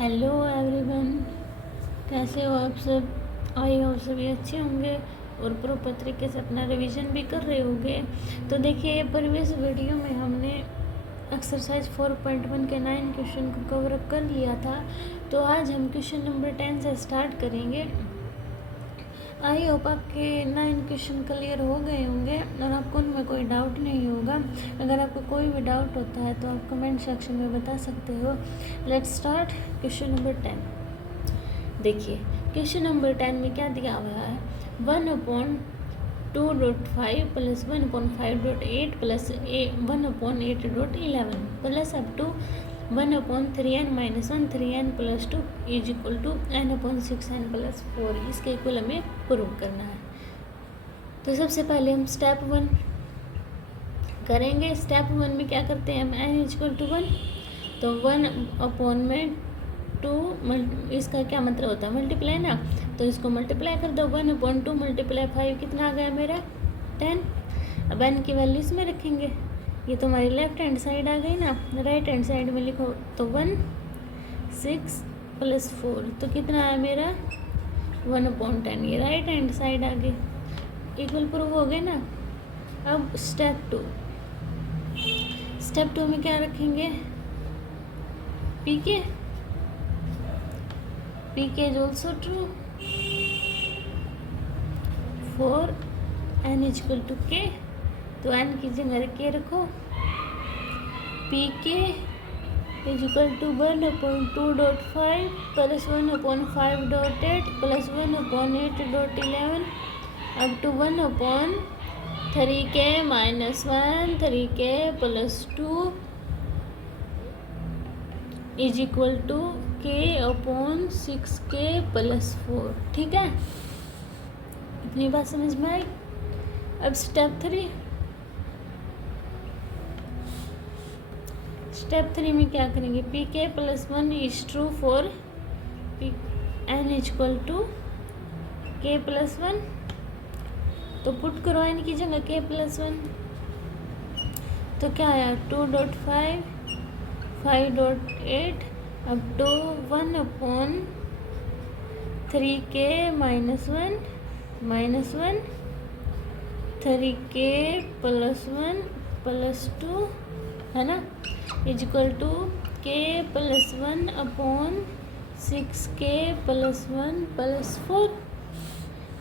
Hello everyone, कैसे हो आप सब। आई होप सभी अच्छे होंगे और प्रॉपर तरीके से अपना रिवीजन भी कर रहे होंगे। तो देखिए, प्रीवियस वीडियो में हमने एक्सरसाइज 4.1 के 9 क्वेश्चन को कवर अप कर लिया था। तो आज हम क्वेश्चन नंबर 10 से स्टार्ट करेंगे। आई होप आपके 9 क्वेश्चन क्लियर हो गए होंगे और आपको उनमें कोई डाउट नहीं होगा। अगर आपको कोई भी डाउट होता है तो आप कमेंट सेक्शन में बता सकते हो। Let's start question number 10। देखिए, क्वेश्चन नंबर 10 में क्या दिया हुआ है। 1/2.5 plus 1/5.8 plus 1/8.11 plus up to 1/3n minus 1 3n plus 2 is equal to n/6n plus 4। इसके इक्वल हमें प्रूव करना है। तो सबसे पहले हम स्टेप 1 करेंगे। स्टेप 1 में क्या करते हैं हम, n इज इक्वल टू 1। तो 1/2 इसका क्या मतलब होता है, मल्टीप्लाई ना। तो इसको मल्टीप्लाई कर दो। 1/2 मल्टीप्लाई 5 कितना आ गया मेरा 10। अब n की वैल्यू इसमें रखेंगे। ये तो हमारी लेफ्ट हैंड साइड आ गई ना। राइट हैंड साइड में लिखो तो 1 6 प्लस 4 तो कितना आया मेरा 1/10। ये राइट हैंड साइड आ गई। इक्वल प्रूव हो गए ना। अब स्टेप 2 में क्या रखेंगे, पी के is also true for n is equal to के। तो n की जगह के रखो। पी के is equal to 1/2.5 plus 1/5.8 plus 1/8.11 up to 1/3k minus 1 3k plus 2 is equal to k/6k plus 4। ठीक है, इतनी बात समझ में आई। अब स्टेप 3 में क्या करेंगे, पी के plus 1 is true for n is equal to के प्लस 1। तो पुट करो n की जगह के प्लस 1। तो क्या आया 2.5 5.8 up to 1/3k minus 1 3k plus 1 plus 2 है ना, is equal to k plus 1/6k plus 1 plus 4।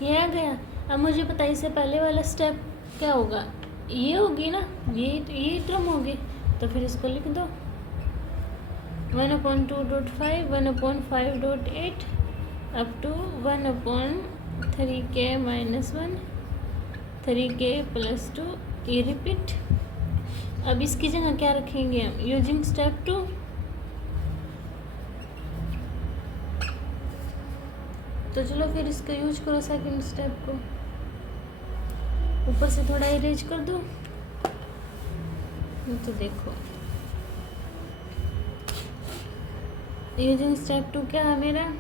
ये आ गया। अब मुझे पता है इससे पहले वाला स्टेप क्या होगा, ये होगी ना, ये टर्म होगी। तो फिर इसको लिख दो 1/2.5 1/5.8 up to 1/3k minus 1 3k plus 2। ये रिपीट। अब इसकी जगह क्या रखेंगे हम, यूजिंग स्टेप 2। तो चलो फिर इसका यूज करो सेकंड स्टेप को। ऊपर से थोड़ा इरेज कर दो। तो देखो, यूजिंग स्टेप 2 क्या है मेरा,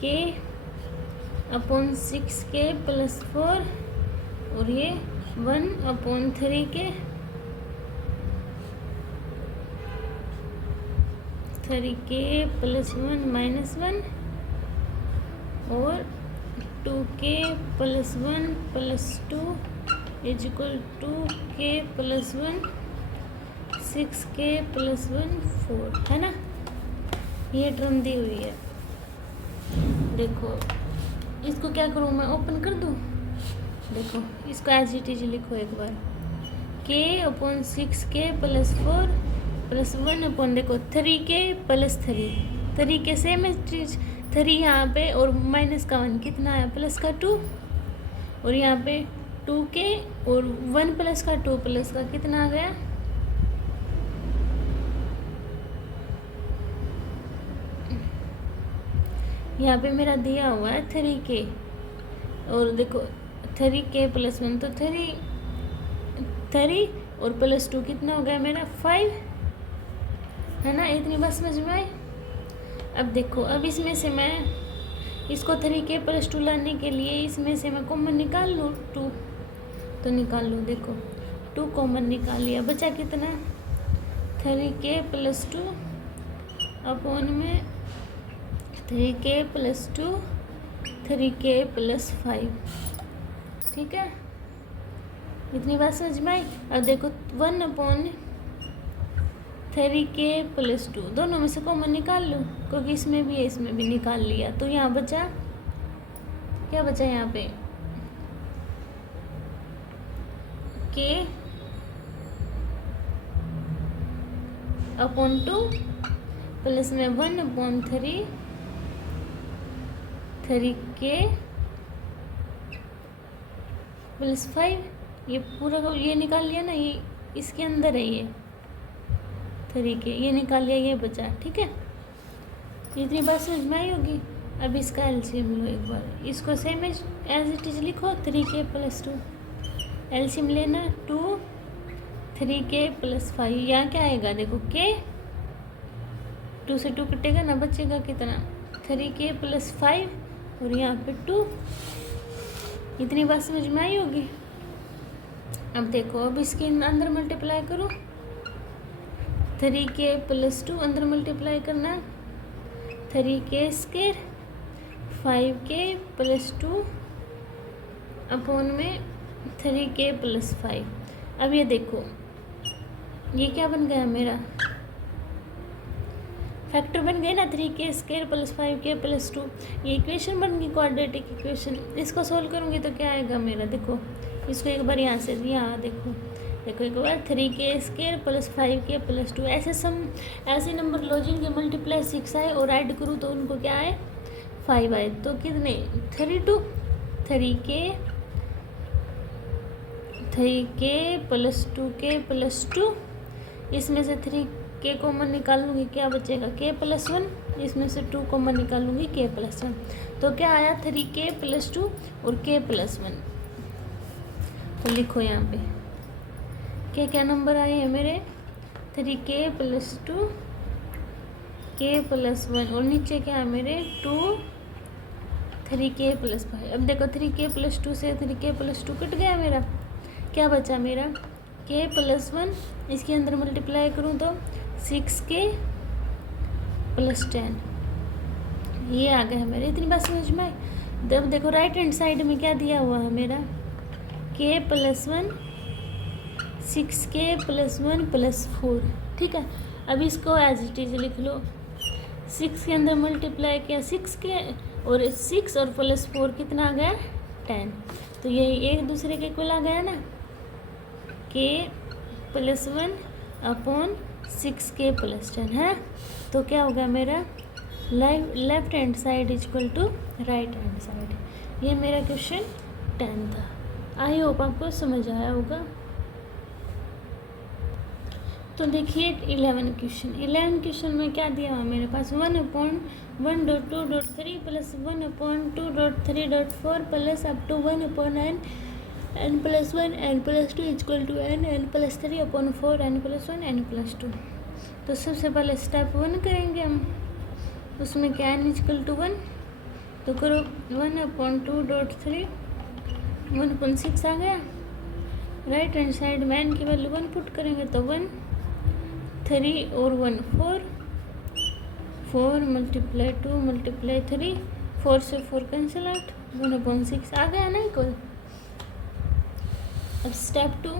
k/6k प्लस 4 और ये 1/3k 3k प्लस 1 माइनस 1 और 2k plus 1 plus 2 is equal to k plus 1 6k plus 1 4 है ना। ये टर्म दी हुई है। देखो इसको क्या करूँ मैं, ओपन कर दूँ। देखो इसको एज इट इज लिखो एक बार, k/6k प्लस 4 प्लस 1 देखो 3k प्लस 3 के सेम चीज 3 यहाँ पे और माइनस का 1 कितना आया प्लस का 2 और यहाँ पे 2k और 1 प्लस का 2 प्लस का कितना आ गया यहाँ पे मेरा दिया हुआ है 3k और देखो 3k प्लस 1 तो 3 और प्लस 2 कितना हो गया मेरा 5 है ना। इतनी बात समझ में आई। अब देखो, अब इसमें से मैं इसको 3k प्लस 2 लाने के लिए इसमें से मैं कॉमन निकाल लूँ 2। तो निकाल लो। देखो 2 कॉमन निकाल लिया, बचा कितना 3k + 2 अपॉन में 3k + 2 3k + 5। ठीक है, इतनी बात समझ में आई। अब देखो 1/3k + 2 दोनों में से कॉमन निकाल लो, क्योंकि इसमें भी है इसमें भी निकाल लिया। तो यहाँ बचा क्या बचा यहाँ पे k अपॉन 2 प्लस में 1/3 3k + 5। ये पूरा का ये निकाल लिया ना, ये इसके अंदर है ये 3k, ये निकाल लिया, ये बचा। ठीक है, इतनी बात समझ में आई होगी। अब इसका एलसीएम लो एक बार, इसको सेम एज इट इज लिखो 3k + 2। एलसीएम लेना 2 3k + 5। यहाँ क्या आएगा देखो k 2 से 2 कटेगा ना, बचेगा कितना 3k + 5 और यहाँ पे 2। इतनी बात समझ में आई होगी। अब देखो, अब इसके अंदर मल्टीप्लाई करो, 3k + 2 अंदर मल्टीप्लाई करना 3k² 5k + 2 अपॉन में 3k + 5। अब ये देखो ये क्या बन गया मेरा, फैक्टर बन गए ना 3k² + 5k + 2। ये इक्वेशन बन गई क्वाड्रेटिक इक्वेशन। इसको सोल्व करूँगी तो क्या आएगा मेरा, देखो इसको एक बार यहाँ से यहाँ देखो एक बार 3k² + 5k + 2। ऐसे नंबर लो जिनके मल्टीप्लाई 6 आए और ऐड करूँ तो उनको क्या आए 5 आए। तो कितने 3k + 2k + 2। इसमें से 3k कॉमन निकाल लूँगी, क्या बचेगा k + 1। इसमें से 2 कॉमन निकाल लूँगी k + 1। तो क्या आया 3k + 2 और k + 1। तो लिखो यहाँ पे क्या नंबर आए हैं मेरे 3k + 2 k + 1 और नीचे क्या है मेरे 2 3k + 5। अब देखो 3k + 2 से 3k + 2 कट गया मेरा, क्या बचा मेरा k + 1। इसके अंदर मल्टीप्लाई करूँ तो 6k + 10। ये आ गया मेरे। इतनी बात समझ में आई। अब देखो राइट हैंड साइड में क्या दिया हुआ है मेरा k + 1 6k + 1 + 4। ठीक है, अब इसको एज इट इज लिख लो। 6 के अंदर मल्टीप्लाई किया 6 के और 6 और +4 कितना आ गया 10। तो ये एक दूसरे के इक्वल आ गया ना, k + 1 अपॉन 6k + 10 है। तो क्या होगा मेरा left hand side equal to right hand side. ये मेरा क्वेश्चन 10 था। आई होप आपको समझ आया होगा। तो देखिए 11 क्वेश्चन में क्या दिया हुआ मेरे पास 1/1.2.3 + 1/2.3.4 plus up to 1/n + 1 n + 2 equal to n + 3/4 n + 1 n + 2। तो सबसे पहले स्टेप 1 करेंगे हम, उसमें क्या n = 1। तो करो 1/2.3 1/6 आ गया। राइट हैंड साइड में n की वैल्यू 1 पुट करेंगे तो 1 3 और 1 4 4 × 2 × 3 4 से 4 कैंसिल आउट 1/6 आ गया ना इक्वल। अब स्टेप 2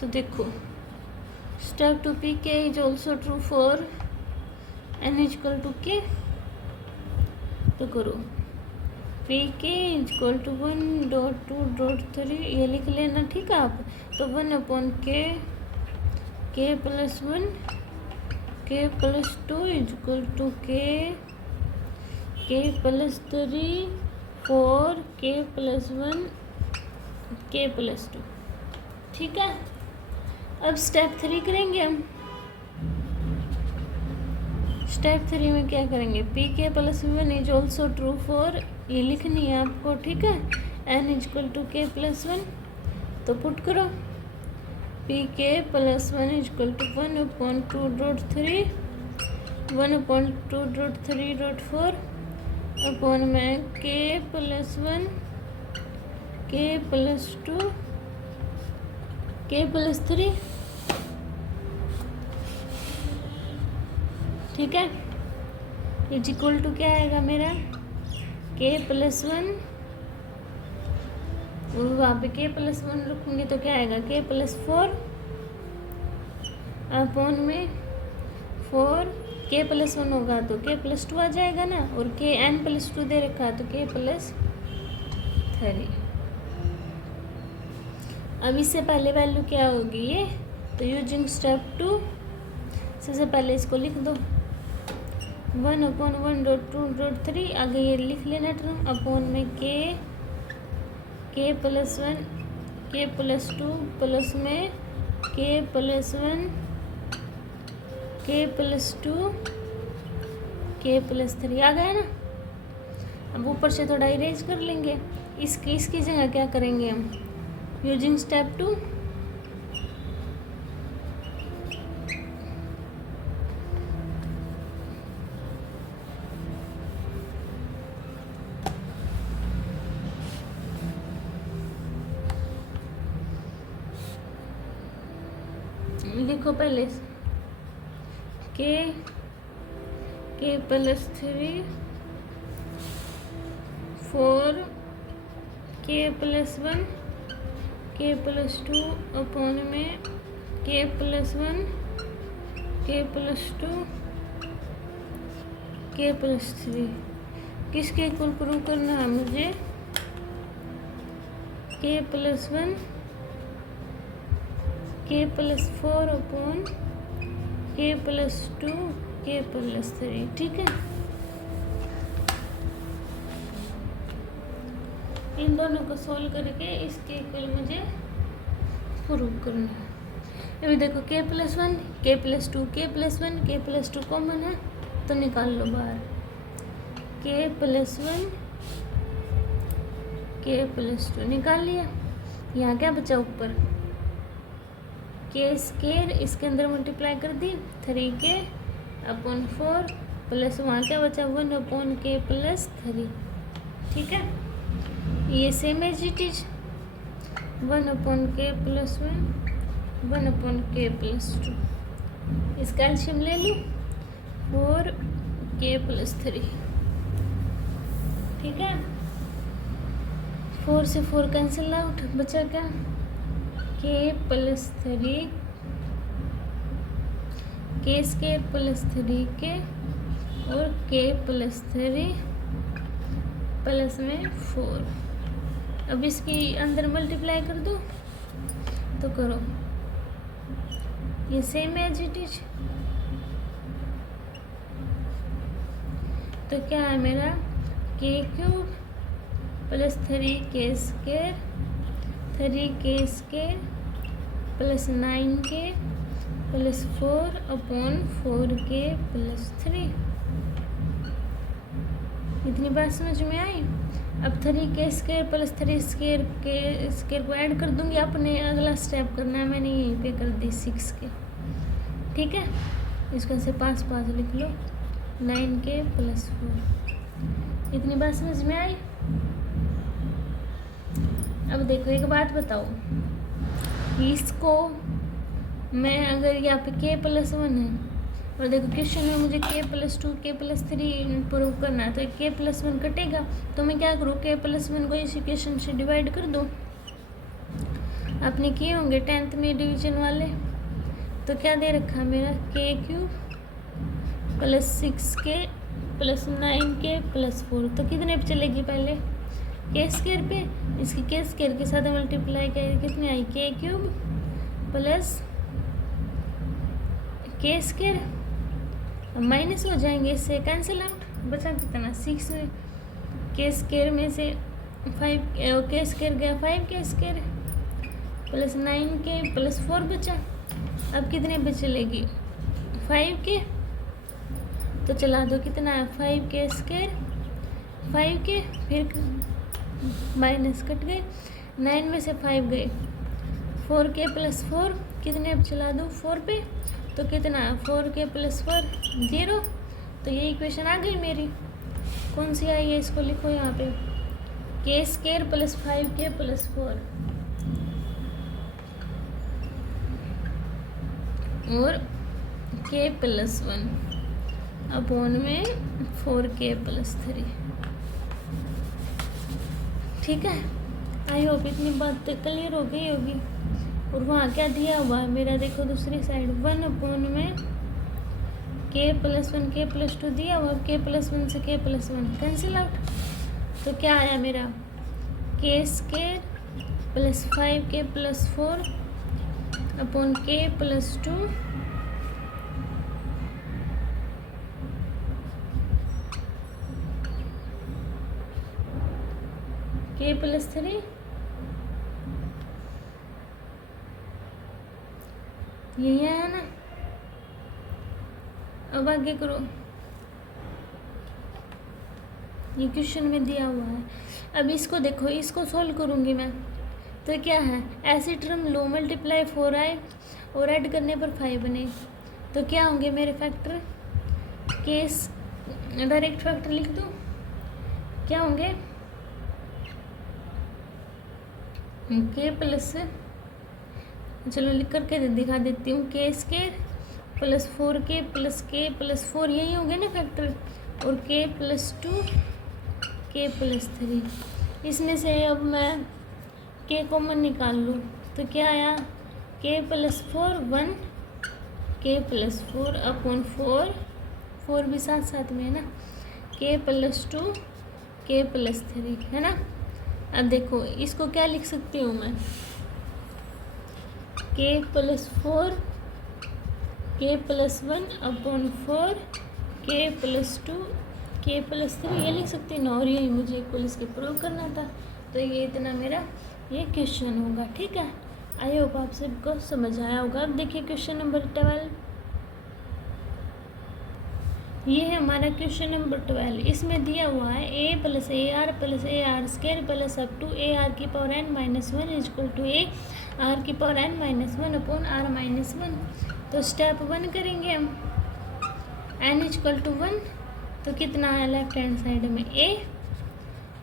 तो देखो step 2 pk is also true for n = k। तो करो pk = 1.2.3 ये लिख लेना। ठीक है आप, तो 1/k k + 1 k + 2 = k k + 3 4 k + 1 k + 2। ठीक है, अब स्टेप 3 करेंगे हम। स्टेप 3 में क्या करेंगे pk + 1 is also true for ये लिखनी है आपको। ठीक है, n = k + 1 तो पुट करो pk + 1 = 1/2.3 1/2.3.4 अपॉन में के प्लस 1 के प्लस 2 के प्लस 3, ठीक है। इज इक्वल टू क्या आएगा मेरा के प्लस 1, और वहाँ पे के प्लस 1 रखूँगी तो क्या आएगा के प्लस 4 अपॉन में 4, के प्लस 1 होगा तो के प्लस 2 आ जाएगा ना, और के एन प्लस 2 दे रखा है तो के प्लस 3। अब इससे पहले वैल्यू क्या होगी ये, तो यूजिंग स्टेप 2 सबसे पहले इसको लिख दो 1/1.2.3, आगे ये लिख लेना टर्म अपॉन में के प्लस 1 के प्लस 2 प्लस में के प्लस 1 के प्लस 2 के प्लस 3 आ गया ना। अब ऊपर से थोड़ा इरेज कर लेंगे, इसकी जगह क्या करेंगे हम, यूजिंग स्टेप 2 लिखो पहले के प्लस 3 4 के प्लस 1 के प्लस 2 अपॉन में के प्लस 1 के प्लस 2 के प्लस 3, किसके इक्वल प्रूव करना है मुझे, के प्लस 1 के प्लस 4 अपॉन के प्लस 2 के प्लस 3, ठीक है। इन दोनों को सोल्व करके इसके इक्वल मुझे प्रूव करना है। अभी देखो के प्लस 1 के प्लस 2 के प्लस 1 के प्लस 2 कॉमन है तो निकाल लो बाहर, के प्लस 1 के प्लस 2 निकाल लिया। यहाँ क्या बचा ऊपर, के स्केयर, इसके अंदर मल्टीप्लाई कर दी 3k अपॉन 4 प्लस वहाँ क्या बचा 1 अपॉन के प्लस 3, ठीक है। ये same as it is 1 upon k plus 1 1 upon k plus 2, इसका एलसीएम ले लूँ 4 के प्लस 3, ठीक है। 4 से 4 कैंसिल आउट, बचा क्या के प्लस 3 के स्केयर प्लस 3k और के प्लस 3 प्लस में 4। अब इसकी अंदर मल्टीप्लाई कर दो तो करो, ये सेम एज इट इज, तो क्या है मेरा के cube plus 3k square 3k square plus 9k plus 4 upon 4k plus 3। इतनी बात समझ में आई। अब 3k स्केयर प्लस 3 स्केयर के स्केयर को ऐड कर दूंगी, अपने अगला स्टेप करना है, मैंने यहीं पे कर दी 6k, ठीक है। इसको ऐसे 5 लिख लो 9k प्लस 4। इतनी बात समझ में आई। अब देखो एक बात बताओ, इसको मैं अगर यहाँ पे k प्लस 1 है और देखो क्वेश्चन में मुझे k plus 2 k plus 3 prove करना है, तो k प्लस 1 कटेगा तो मैं क्या करूँ, k प्लस 1 को इस इक्वेशन से डिवाइड कर दो। आपने किए होंगे 10th में डिवीजन वाले, तो क्या दे रखा है मेरा k cube plus 6k plus 9k plus 4, तो कितने पे चलेगी पहले के स्केयर पे, इसकी के स्केयर के साथ मल्टीप्लाई करें कितनी आई के क्यूब प्लस के स्केयर, माइनस हो जाएंगे इससे कैंसिल आउट, बचा कितना 6 के स्केयर में से 5 के स्केयर गया 5 के स्केयर प्लस 9k प्लस 4 बचा। अब कितने पे चलेगी 5k, तो चला दो कितना है 5k स्केयर 5k, फिर माइनस कट गए 9 में से 5 गए 4k प्लस 4, कितने पे चला दो 4 पे, तो कितना 4k प्लस 4 0, तो ये इक्वेशन आ गई मेरी। कौन सी आई है, इसको लिखो यहाँ पे, के स्केयर प्लस 5k प्लस 4 और k प्लस 1 अपॉन में 4k प्लस 3। ठीक है, आई होप इतनी बात क्लियर हो गई होगी। और वहाँ क्या दिया हुआ है मेरा, देखो दूसरी साइड 1 अपॉन में k प्लस 1 k प्लस 2 दिया हुआ, k प्लस 1 से k प्लस 1 कैंसिल आउट। तो क्या आया मेरा, k square plus 5k plus 4 upon k plus 2 k plus 3, यही आया ना। अब आगे करो, ये क्वेश्चन में दिया हुआ है। अब इसको देखो, इसको सॉल्व करूँगी मैं, तो क्या है, ऐसी टर्म लो मल्टीप्लाई 4 आए और ऐड करने पर 5 बने, तो क्या होंगे मेरे फैक्टर, केस डायरेक्ट फैक्टर लिख दूँ, क्या होंगे, के प्लस, चलो लिख करके दिखा देती हूँ, के square plus 4k plus k plus 4, यही होंगे ना फैक्टर, और k प्लस 2 k प्लस 3। इसमें से अब मैं k कॉमन निकाल लूँ, तो क्या आया, k plus 4 1 k plus 4 upon 4 भी साथ साथ में है ना, k प्लस 2 k प्लस 3 है ना। अब देखो इसको क्या लिख सकती हूँ मैं, k plus 4 k plus 1 upon 4 k plus 2 k plus 3, ये लिख सकती हूँ ना। और यही मुझे इक्वल इसके प्रूव करना था, तो ये इतना मेरा ये क्वेश्चन होगा। ठीक है, आई होप आप सबको समझ आया होगा। अब देखिए क्वेश्चन नंबर 12, ये है हमारा क्वेश्चन नंबर 12। इसमें दिया हुआ है a plus A R square plus up to A R की power n minus 1 equal to A R की power n minus 1 upon are minus 1। तो स्टेप 1 करेंगे हम, n इजक्वल टू 1, तो कितना है लेफ्ट हैंड साइड में a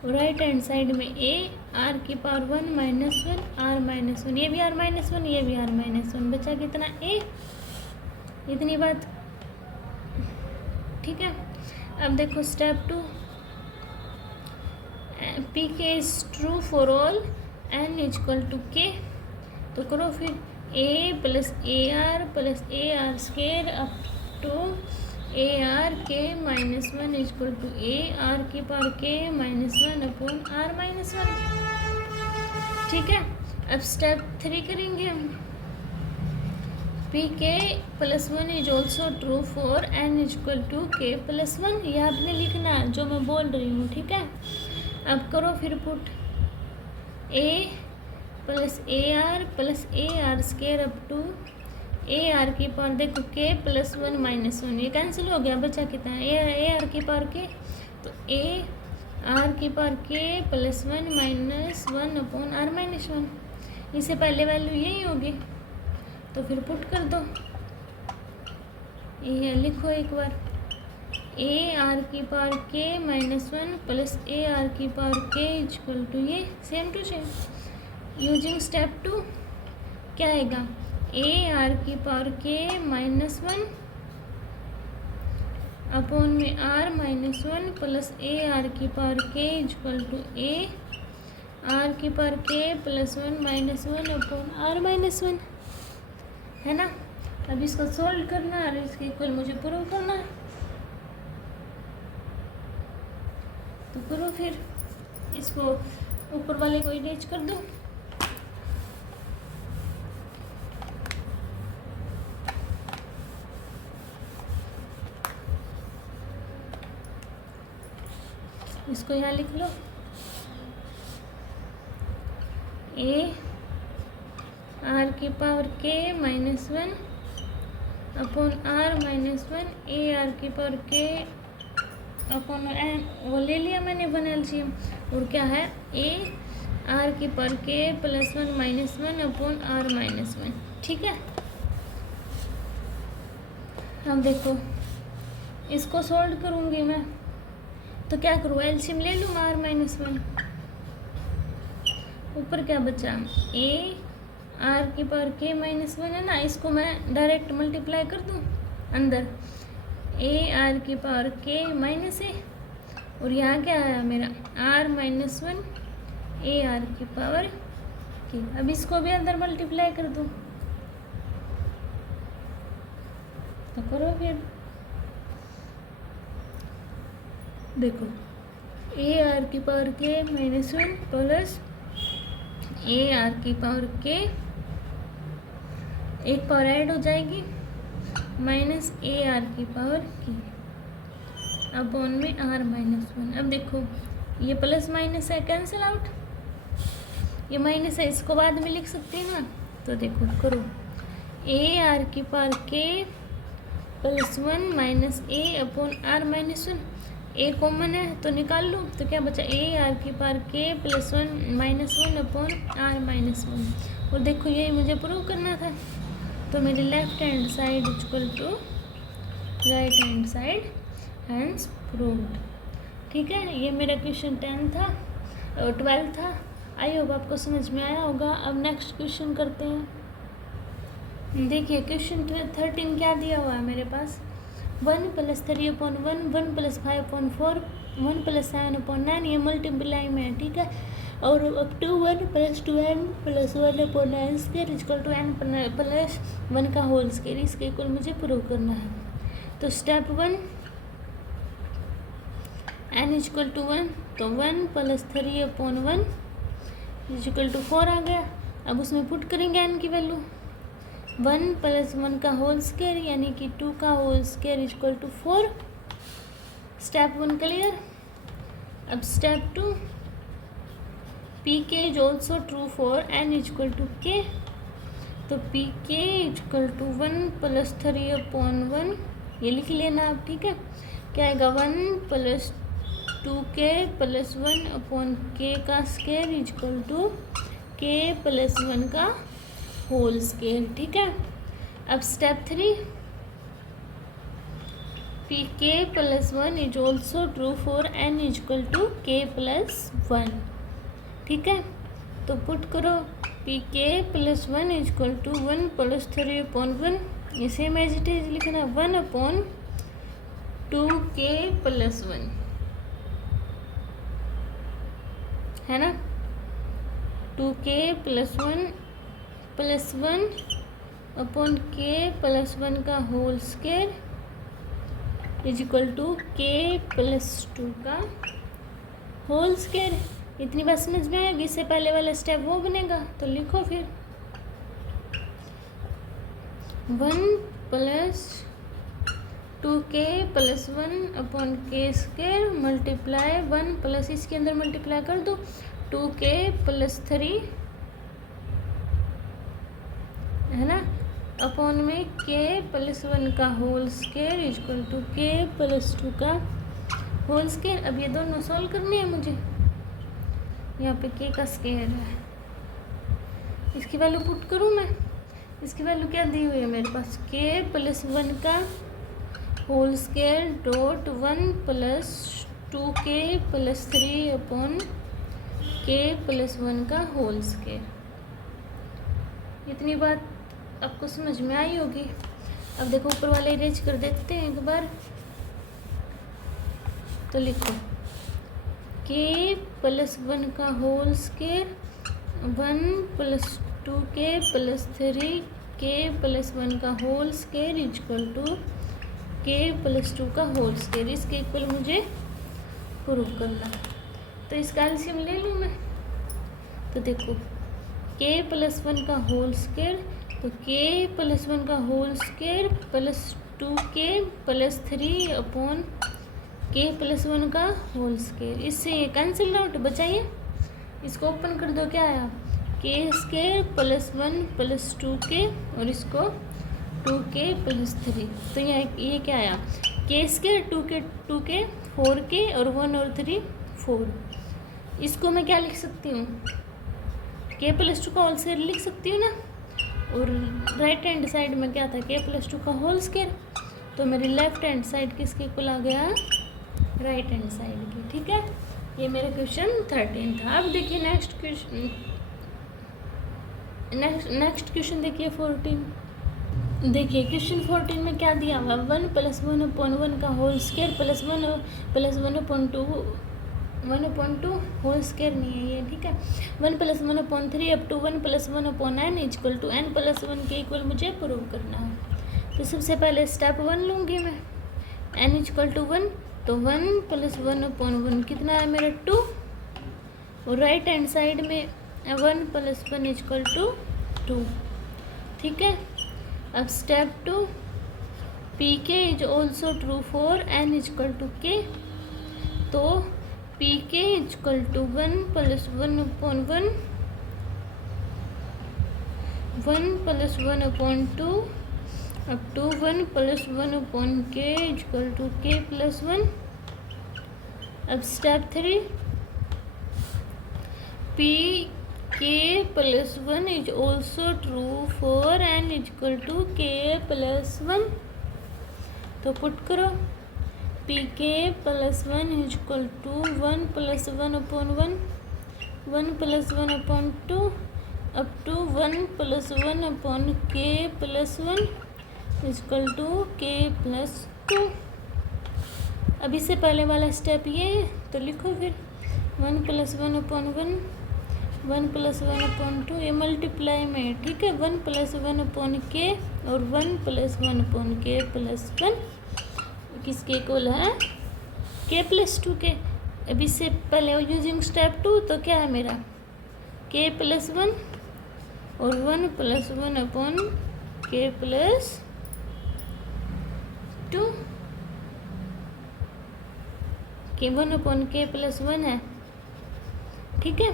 और राइट हैंड साइड में a आर की पावर 1 माइनस 1 आर माइनस 1, ये भी आर माइनस 1 ये भी आर माइनस 1, बचा कितना a, इतनी बात। ठीक है, अब देखो स्टेप 2, पी के is true for all N equal to के, तो करो फिर A plus A R square up to A R K minus 1 equal to A R की पावर के माइनस 1 अपॉन आर माइनस 1। ठीक है, अब स्टेप 3 करेंगे हम, पी के plus 1 is also true for n equal to के प्लस 1, ये आपने लिखना है जो मैं बोल रही हूँ। ठीक है, अब करो फिर put a plus A R square up to A R की पावर, देखो के प्लस 1 माइनस 1, ये कैंसिल हो गया, बचा कितना है ए आर की पावर के, तो ए आर की power k plus 1 minus 1 upon are minus 1, इससे पहले वैल्यू यही होगी, तो फिर पुट कर दो, ये लिखो एक बार, ए आर की पावर के माइनस 1 प्लस ए आर की पावर के इक्वल टू, ये same to same. Using step 2 क्या आएगा, ए आर की पावर के माइनस 1 अपॉन में r minus 1 plus A R की power k equal to A R की power k plus 1 minus 1 upon are minus 1, है ना। अब इसको सोल्व करना है और इसके इक्वल मुझे प्रूव करना है, तो करो फिर, इसको ऊपर वाले को इरेज कर दो, इसको यहाँ लिख लो, ए आर की पावर के minus 1 upon are minus 1 a are की पावर के अपॉन एन, वो ले लिया मैंने 1 एलसीएम, और क्या है ए आर की power k plus 1 minus 1 upon are minus 1। ठीक है, अब देखो इसको सॉल्व करूँगी मैं, तो क्या करूँ, एलसीएम ले लूँ r माइनस 1। ऊपर क्या बचा, a r की पावर k माइनस 1 है ना, इसको मैं डायरेक्ट मल्टीप्लाई कर दूँ अंदर, a r की पावर k माइनस है, और यहाँ क्या आया मेरा r माइनस 1 a r की पावर k। अब इसको भी अंदर मल्टीप्लाई कर दूँ, तो करो फिर। देखो a r की power k minus 1 plus a r की पावर k, एक पावर ऐड हो जाएगी, माइनस a r की पावर k अपॉन में r माइनस 1। अब देखो ये प्लस माइनस है, कैंसिल आउट, ये माइनस है, इसको बाद में लिख सकते हैं ना। तो देखो करो, a r की power k plus 1 minus a upon r minus 1, a common है तो निकाल लो, तो क्या बचा a r की power k plus 1 minus 1 upon r minus 1। और देखो यही मुझे प्रूव करना था, तो मेरी left hand side equal to right hand side, hence proved. ठीक है, ये मेरा क्वेश्चन 10 था और 12 था। आई होप आपको समझ में आया होगा। अब नेक्स्ट क्वेश्चन करते हैं। देखिए क्वेश्चन 13 क्या दिया हुआ है मेरे पास, 1 plus 3 upon 1, 1 plus 5 upon 4, 1 plus 7 upon 9, ये मल्टीप्लाई में है। ठीक है, और up to 1 plus 2n plus 1 upon n square equal to n plus 1 का होल स्क्वायर, इसके इक्वल मुझे प्रूव करना है। तो स्टेप 1, n इक्वल टू 1, तो 1 प्लस 3 अपॉन 1 इक्वल टू 4 आ गया। अब उसमें पुट करेंगे n की वैल्यू, 1 प्लस 1 का होल स्क्वायर यानी कि 2 का whole square equal to 4। Step 1 clear. अब स्टेप 2, पी के is also true for n equal to के, तो पी के इक्वल टू 1 प्लस 3 अपॉन 1, ये लिख लेना आप। ठीक है, क्या आएगा 1 plus 2k plus 1 upon k का स्क्वायर इक्वल टू के प्लस 1 का होल स्क्वायर। ठीक है, अब स्टेप 3, पी के plus 1 is also true for n equal to के प्लस 1। ठीक है, तो पुट करो, पी के plus 1 equal to 1 plus 3 upon 1, ये सेम एज इट इज लिखना, 1 अपॉन 2k प्लस 1, है ना, 2k plus 1 upon k plus 1 का whole square is equal to k plus 2 का होल स्क्वायर। इतनी बात समझ में आएगी। इससे पहले वाला स्टेप वो बनेगा, तो लिखो फिर 1 प्लस 2k प्लस 1 अपॉन के स्क्वायर मल्टीप्लाई 1 प्लस इसके अंदर मल्टीप्लाई कर दो 2k प्लस 3, है ना, अपॉन में k प्लस 1 का whole square equal to k plus 2 का होल स्क्वायर। अब ये दोनों सॉल्व करने हैं मुझे। यहाँ पे k का स्क्वायर है, इसकी वैल्यू पुट करूँ मैं, इसकी वैल्यू क्या दी हुई है मेरे पास, k प्लस 1 का whole square dot 1 plus 2k plus 3 upon k plus 1 का होल स्क्वायर। इतनी बात आपको समझ में आई होगी। अब देखो ऊपर वाले इरेज कर देते हैं एक बार, तो लिखो k प्लस 1 का whole square 1 plus 2k plus 3k plus 1 का whole square equal to k plus 2 का होल स्क्वायर, इसके इक्वल मुझे प्रूव करना है। तो इसका एलसीएम ले लूँ मैं, तो देखो k प्लस 1 का होल स्क्वायर, तो k प्लस 1 का whole square plus 2k plus 3 upon k plus 1 का होल स्क्वायर, इससे ये कैंसिल आउट बचाइए, इसको ओपन कर दो, क्या आया k square plus 1 plus 2k और इसको 2k प्लस 3, तो ये क्या आया k स्क्वायर 2k 4k और 1 और 3 4। इसको मैं क्या लिख सकती हूँ, k प्लस 2 का होल स्क्वायर लिख सकती हूँ ना, और राइट हैंड साइड में क्या था k प्लस 2 का होल स्क्वायर, तो मेरी लेफ्ट हैंड साइड किसके इक्वल आ गया राइट हैंड साइड की। ठीक है, ये मेरा क्वेश्चन 13 था। अब देखिए नेक्स्ट क्वेश्चन देखिए 14। देखिए क्वेश्चन 14 में क्या दिया हुआ, 1 + 1/1 का whole square plus 1/2 whole square नहीं है ये। ठीक है, 1 + 1/3 up to 1 + 1/n equal to n + 1 के इक्वल मुझे प्रूव करना है। तो सबसे पहले स्टेप 1 लूँगी मैं, n = 1, तो 1 + 1/1 कितना है मेरा 2, और राइट हैंड साइड में 1 + 1 = 2। ठीक है, अब step 2, pk is also true for n = k, तो pk = 1 + 1/1 1 + 1/2 up to 1 + 1/k = k + 1। अब step 3, pk + 1 is also true for n = k + 1, तो पुट करो pk + 1 = 1 + 1/1 1 + 1/2 up to 1 + 1/k + 1 = k + 2। अब इससे पहले वाला स्टेप ये है, तो लिखो फिर 1 + 1/1 1 + 1/2, ये मल्टीप्लाई में। ठीक है, 1 + 1/k और 1 + 1/k + 1 किसके इक्वल है, k + 2 के। अब इससे पहले यूजिंग स्टेप 2, तो क्या है मेरा k + 1 और 1 + 1/k + 2 कि 1/k + 1 है। ठीक है,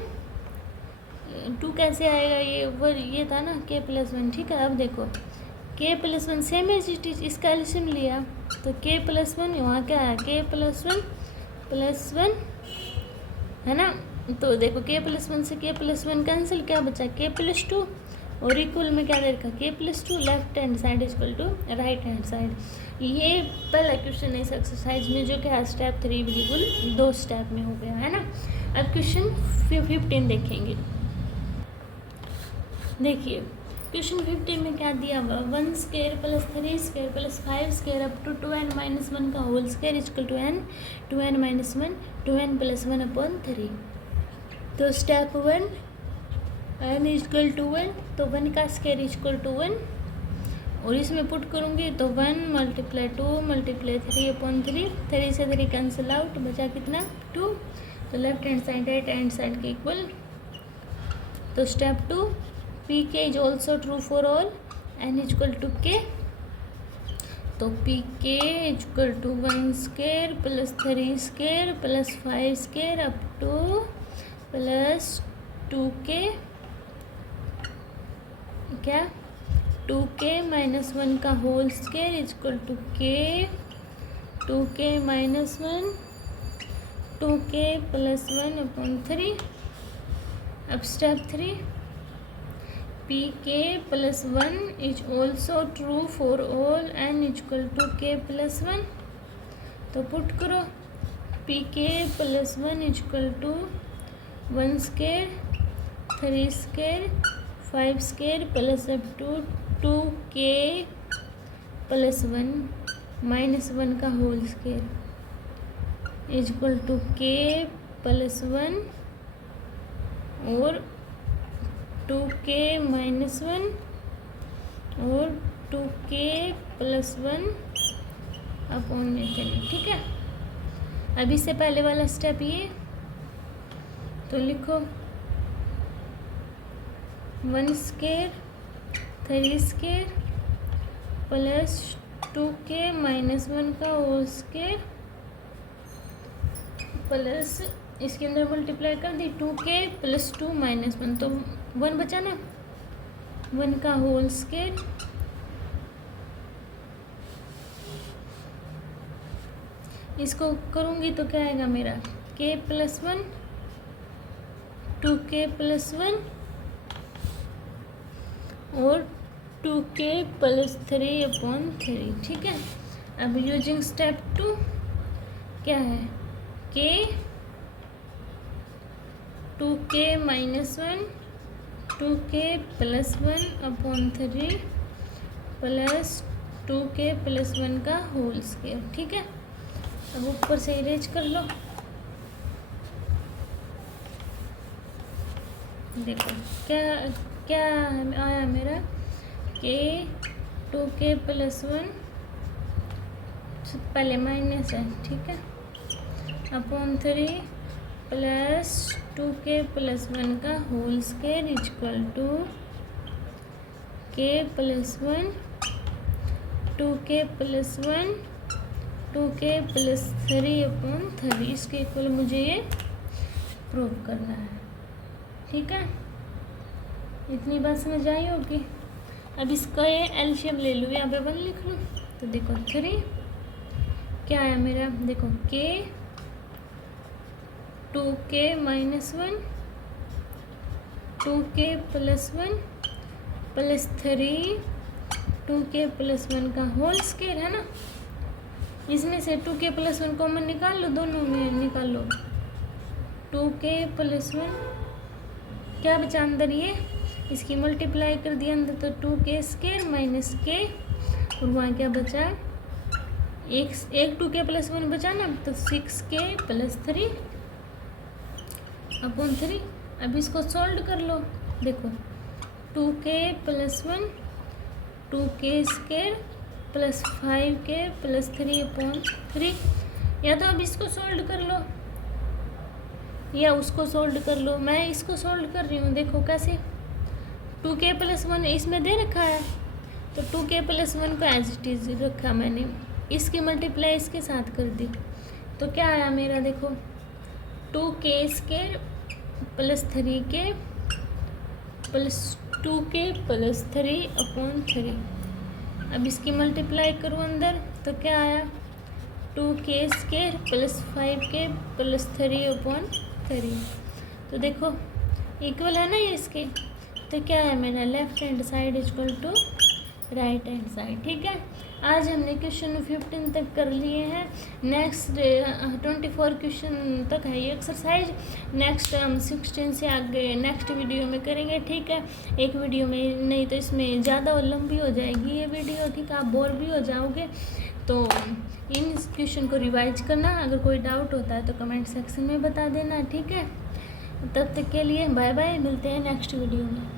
2 कैसे आएगा, ये था ना k + 1। ठीक है, अब देखो k + 1 same as it is, इसका एलसीएम लिया तो k + 1, वहाँ क्या है k + 1 + 1 है ना। तो देखो k + 1 से k + 1 कैंसिल, क्या बचा k + 2, और इक्वल में क्या दे रखा k + 2 left hand side = right hand side. ये पहला क्वेश्चन है इस एक्सरसाइज में, जो कि है स्टेप 3 बिल्कुल 2 स्टेप में हो गया है ना। अब क्वेश्चन 15 देखेंगे। देखिए क्वेश्चन 15 में क्या दिया हुआ, 1² + 3² + 5² अप टू 2n - 1 का whole square = n 2n - 1 2n + 1/3। तो स्टेप 1 n = 1, तो 1 का स्क्वायर = 1, और इसमें पुट करूँगी तो 1 × 2 × 3/3, 3 से 3 कैंसिल आउट, बचा कितना 2, तो left hand side right hand side के इक्वल। तो step 2, pk is also true for all n = k, तो pk = 1² + 3² + 5² अप टू +2k, क्या 2k - 1 का whole square = k 2k - 1 2k + 1/3। अब step 3, pk + 1 is also true for all n = k + 1, तो put करो pk + 1 = 1² 3² 5² + up to 2k + 1 - 1 का whole square = k + 1 और 2k - 1 और 2k + 1/3। ठीक है, अब इससे पहले वाला स्टेप ये, तो लिखो 1² 3² + 2k - 1 का होल स्क्वायर प्लस इसके अंदर मल्टीप्लाई कर दी 2k + 2 - 1, तो 1 बचा ना, 1 का होल स्क्वायर इसको करूँगी तो क्या आएगा मेरा k + 1 2k + 1 और 2k + 3/3। ठीक है, अब यूजिंग स्टेप 2, क्या है के 2k minus 1 2k plus 1 upon 3 plus 2k plus 1 का होल स्क्वायर। ठीक है, अब ऊपर से इरेज कर लो। देखो क्या क्या आया मेरा के 2k प्लस 1 पहले माइनस है, ठीक है, अपॉन 3 प्लस 2k प्लस 1 का whole square equal to k plus 1 2k plus 1 2k plus 3 upon 3। इसके इक्वल मुझे ये प्रूव करना है। ठीक है, इतनी बात समझ आई होगी। अब इसका ये एलसीएम ले लूँ, यहाँ पे 1 लिख लूँ। तो देखो 3 क्या आया मेरा, देखो k 2k minus 1 2k plus 1 plus 3 2k plus 1 का होल स्क्वायर है ना। इसमें से 2k प्लस 1 कॉमन निकाल लो, दोनों में निकाल लो। 2k प्लस 1 क्या बचा अंदर, ये इसकी मल्टीप्लाई कर दिया अंदर, तो 2k स्क्वायर माइनस k, और वहाँ क्या बचा, एक 2k प्लस 1 बचा ना, तो 6k प्लस 3 अपॉन 3। अब इसको सोल्व कर लो। देखो 2k plus 1 2k square plus 5k plus 3 upon 3। या तो अब इसको सोल्व कर लो या उसको सोल्व कर लो। मैं इसको सोल्व कर रही हूँ। देखो कैसे, 2k प्लस 1 इसमें दे रखा है, तो 2k प्लस 1 को एज इट इज रखा मैंने, इसकी मल्टीप्लाई इसके साथ कर दी। तो क्या आया मेरा, देखो 2k square plus 3k plus 2k plus 3 upon 3। अब इसकी मल्टीप्लाई करूँ अंदर, तो क्या आया, 2k square plus 5k plus 3 upon 3। तो देखो इक्वल है ना ये इसके। तो क्या है मेरा, left hand side equal to right hand side. ठीक है, आज हमने क्वेश्चन 15 तक कर लिए हैं। नेक्स्ट 24 क्वेश्चन तक है ये एक्सरसाइज। नेक्स्ट हम 16 से आगे नेक्स्ट वीडियो में करेंगे। ठीक है, एक वीडियो में नहीं तो इसमें ज़्यादा लंबी हो जाएगी ये वीडियो। ठीक है, आप बोर भी हो जाओगे, तो इन क्वेश्चन को रिवाइज करना। अगर कोई डाउट होता है तो कमेंट सेक्शन में बता देना। ठीक है, तब तक के लिए बाय बाय, मिलते हैं नेक्स्ट वीडियो में।